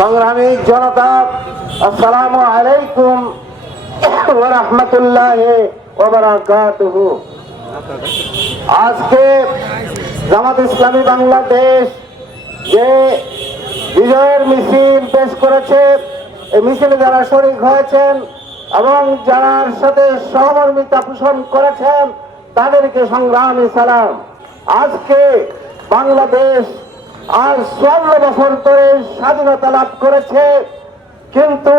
সংগ্রামী জনতা, আসসালামু আলাইকুম ওয়া রাহমাতুল্লাহি ওয়া বারাকাতুহু। আজকে জামাত ইসলামী বাংলাদেশ যে বিজয়ের মিছিল পেশ করেছে, এই মিছিলে যারা শরীক হয়েছেন এবং যার সাথে সহমর্মিতা পোষণ করেছেন তাদেরকে সংগ্রামী সালাম। আজকে বাংলাদেশ আর 16 বছর ধরে স্বাধীনতা লাভ করেছে, কিন্তু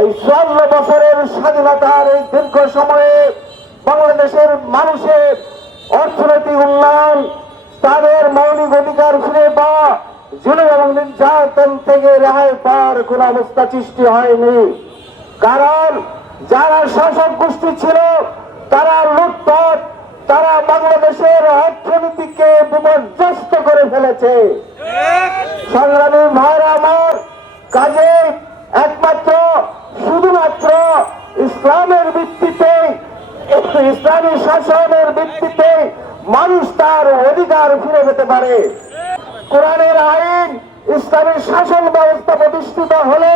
এই 16 বছরের স্বাধীনতার এই দীর্ঘ সময়ে বাংলাদেশের মানুষের অর্থনৈতিক উন্নয়ন, তাদের মৌলিক অধিকার ফিরে পাওয়া, জুলুম এবং নির্যাতন থেকে রেহাই পাওয়ার কোন অবস্থা সৃষ্টি হয়নি। কারণ যারা শাসক গোষ্ঠী ছিল তারা লুটপাট, তারা বাংলাদেশের অর্থনীতিকে বিপর্যস্ত করে ফেলেছে। সংগ্রামী ভাইরা আমার, কাজে একমাত্র শুধুমাত্র ইসলামের ভিত্তিতে, ইসলামী শাসনের ভিত্তিতে মানুষ তার অধিকার ফিরে পেতে পারে। কোরআনের আইন, ইসলামী শাসন ব্যবস্থা প্রতিষ্ঠিত হলে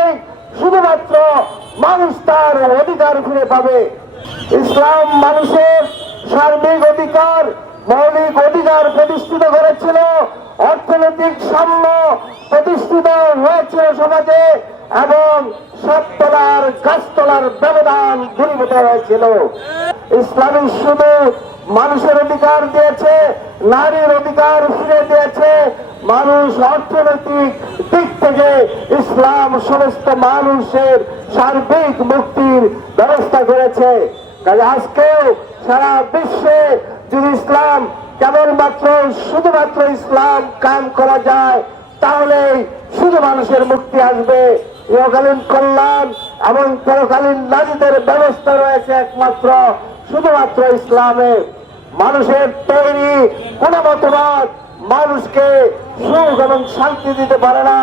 শুধুমাত্র মানুষ তার অধিকার ফিরে পাবে। ইসলাম মানুষের সার্বিক অধিকার, মৌলিক অধিকার প্রতিষ্ঠিত করেছিল, অর্থনৈতিক সাম্য প্রতিষ্ঠিত হয়েছিল সমাজে, এবং সবতলার গাছতলার ব্যবধান দূরীভূত হয়েছিল। ইসলামী শুধু মানুষের অধিকার দিয়েছে, নারীর অধিকার ফিরে দিয়েছে। মানুষ অর্থনৈতিক দিক থেকে ইসলাম সমস্ত মানুষের সার্বিক মুক্তির ব্যবস্থা করেছে। কাজে আজকেও সারা বিশ্বে যদি ইসলাম কেবলমাত্র শুধুমাত্র ইসলাম কায়েম করা যায়, তাহলে শুধু মানুষের মুক্তি আসবে। ইহকালীন কল্যাণ এবং পরকালীন নারীদের ব্যবস্থা রয়েছে একমাত্র শুধুমাত্র ইসলামে। মানুষের তৈরি কোন মতবাদ মানুষকে সুখ এবং শান্তি দিতে পারে না,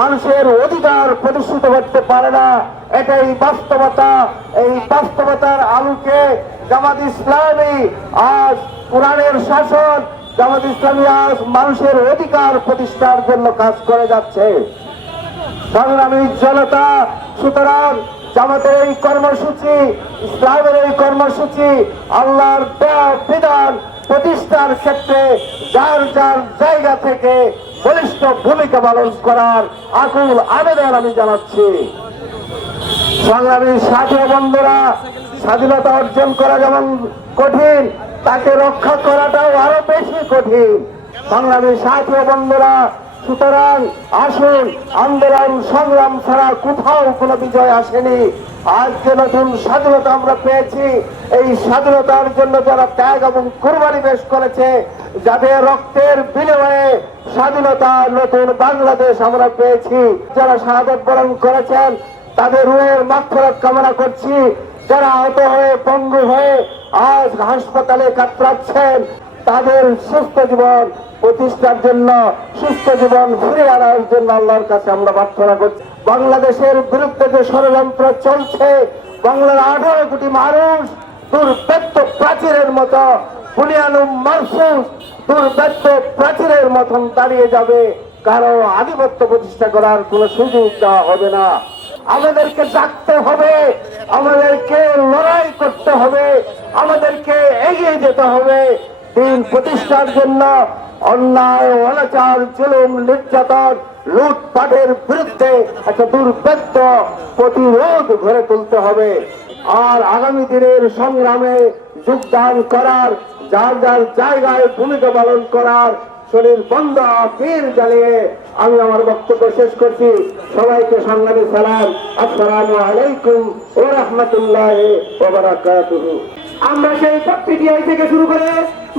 মানুষের অধিকার প্রতিষ্ঠিত করতে পারে না। এটাই বাস্তবতা। এই বাস্তবতার আলোকে জামাত ইসলামী আজ কোরআনের শাসন, জামাত ইসলামী আজ মানুষের অধিকার প্রতিষ্ঠার জন্য কাজ করে যাচ্ছে। সংগ্রামী জনতা, সুতরাং জামাতের এই কর্মসূচি, ইসলামের এই কর্মসূচি আল্লাহর দেওয়া বিধান প্রতিষ্ঠার ক্ষেত্রে যার যার জায়গা থেকে বলিষ্ঠ ভূমিকা পালন করার আকুল আবেদন আমি জানাচ্ছি। সংগ্রামী সাথী বন্ধুরা, স্বাধীনতা অর্জন করা যেমন কঠিন, তাকে রক্ষা করাটাও আরো বেশি কঠিন। সংগ্রামী সাথী বন্ধুরা, সুতরাং আসুন, আন্দোলন সংগ্রাম ছাড়া কোথাও কোনো বিজয় আসেনি। আজ যে নতুন স্বাধীনতা আমরা পেয়েছি, এই স্বাধীনতার জন্য যারা ত্যাগ এবং কুরবানি পেশ করেছে, যাদের রক্তের বিনিময়ে স্বাধীনতা নতুন বাংলাদেশ আমরা পেয়েছি, যারা শাহাদাত বরণ করেছেন তাদের রুহের মাগফিরাত কামনা করছি। যারা আহত হয়ে পঙ্গু হয়ে আজ হাসপাতালে কাতরাচ্ছেন, তাদের সুস্থ জীবন প্রতিষ্ঠার জন্য, সুস্থ জীবন ফিরে আনার জন্য আল্লাহর কাছে আমরা প্রার্থনা করছি। বাংলাদেশের বিরুদ্ধে যে ষড়যন্ত্র চলছে, বাংলার 18 কোটি মানুষ দুর্বৃত্ত প্রাচীরের মতো, বুনিয়ানুম মারসুস দুর্বৃত্ত প্রাচীরের মতন দাঁড়িয়ে যাবে। কারো আধিপত্য প্রতিষ্ঠা করার কোন সুযোগ দেওয়া হবে না। আমাদেরকে জাগতে হবে, আমাদেরকে লড়াই করতে হবে, আমাদেরকে এগিয়ে যেতে হবে দিন প্রতিষ্ঠার জন্য। অন্যায়, অনাচার, জুলুম, নির্যাতন, লুটপাটের বিরুদ্ধে একটা দুর্বৃত্ত প্রতিরোধ গড়ে তুলতে হবে। আর আগামী দিনের সংগ্রামে যোগদান করার, যার যার জায়গায় ভূমিকা পালন করার শরীর বন্ধ আপিল জ্বালিয়ে আমি আমার বক্তব্য শেষ করছি। সবাইকে সংগ্রামী সালাম, আসসালামু আলাইকুম ওয়া রাহমাতুল্লাহি ওয়া বারাকাতুহু। আমরা সেই পিটিআই থেকে শুরু করে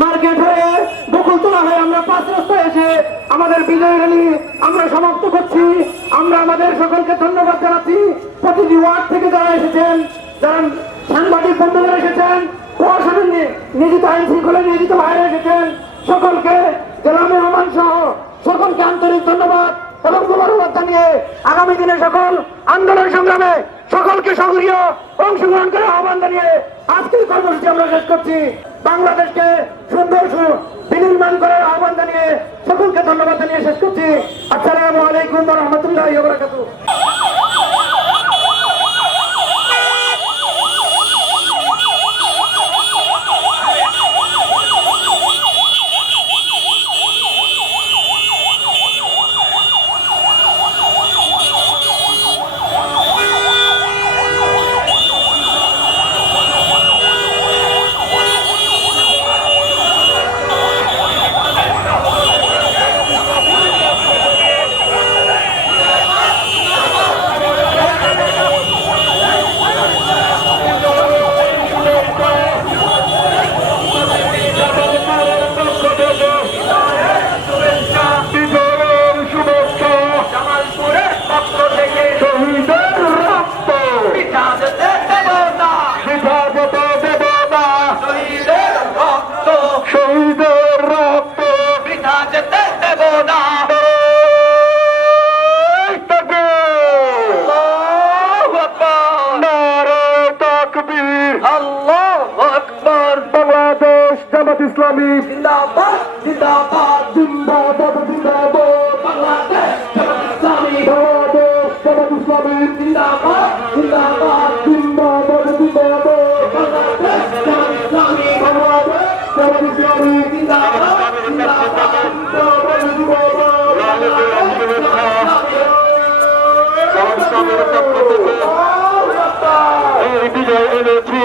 মার্কেট হয়ে বকুলতলা হয়ে আমরা 5 রাস্তায় এসে আমাদের বিজয় র্যালি আমরা সমাপ্ত করছি। আমরা আমাদের সকলকে ধন্যবাদ জানাচ্ছি। প্রতিটি ওয়ার্ড থেকে যারা এসেছেন, যারা সাংবাদিক বন্ধুরা এসেছেন, প্রশাসন নিয়োজিত আইন শৃঙ্খলা নিয়োজিত ভাইরা এসেছেন, সকলকে জেলা মেহমান সহ সকলকে আন্তরিক ধন্যবাদ এবং মোবারকবাদ জানিয়ে আগামী দিনে সকল আন্দোলন সংগ্রামে সকলকে সক্রিয় অংশগ্রহণ করে আহ্বান জানিয়ে আজকের কর্মসূচি আমরা শেষ করছি। বাংলাদেশকে সুন্দর বিনির্মাণ করার আহ্বান জানিয়ে সকলকে ধন্যবাদ জানিয়ে শেষ করছি। আসসালামু আলাইকুম ওয়া রাহমাতুল্লাহি ওয়া বারাকাতুহু। ইসলামী জিন্দাবাদ জিন্দাবাদ জিন্দাবাদ জিন্দাবাদ বাংলাদেশ ইসলামী বাংলাদেশ জামাত ইসলামী জিন্দাবাদ জিন্দাবাদ জিন্দাবাদ জিন্দাবাদ বাংলাদেশ জামাত ইসলামী বাংলাদেশ জামাত ইসলামী জিন্দাবাদ জিন্দাবাদ এই বিজয় এনেছি,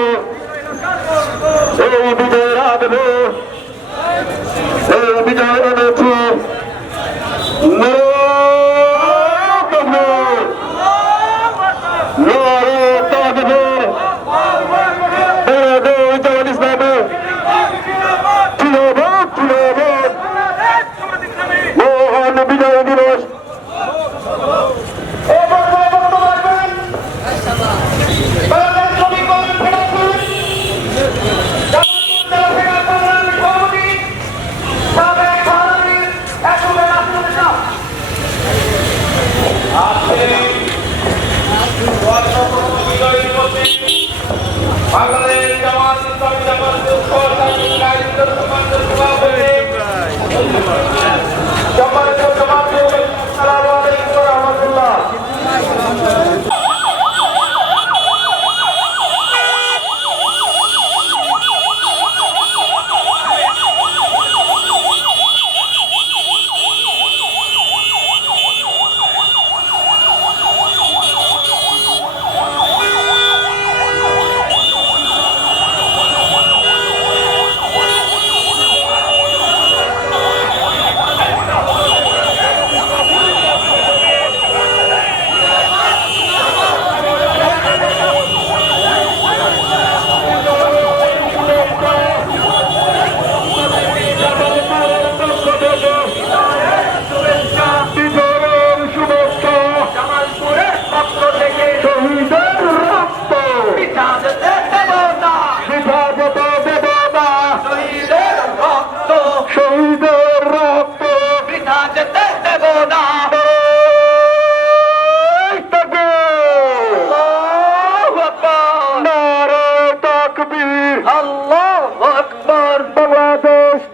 এই বিজয় রাখবো, এই বিজয় এনেছি। মহান বিজয় দিবস বাংলাদেশ জামাত ইসলামী জামাতের সহকারী কার্যকর কমান্ডার সভাপতি সম্মানিত সভাপতি আসসালামু আলাইকুম ওয়া রাহমাতুল্লাহ।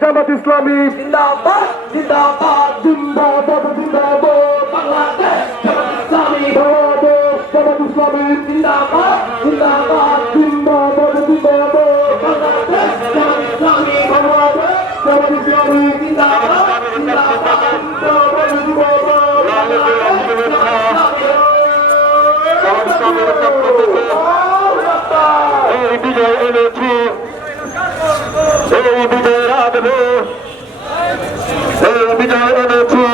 জামাত ইসলামী জিন্দাবাদ জিন্দাবাদ জিন্দাবাদ জিন্দাবাদ বাংলাদেশ জামাত ইসলামী বাংলাদেশ জামাত ইসলামী জিন্দাবাদ জিন্দাবাদ জিন্দাবাদ জিন্দাবাদ বাংলাদেশ জামাত ইসলামী বাংলাদেশ জামাত ইসলামী জিন্দাবাদ জিন্দাবাদ এই বিজয় এনেছি, এই বিজয় রাখবো, এই বিজয় এনেছি।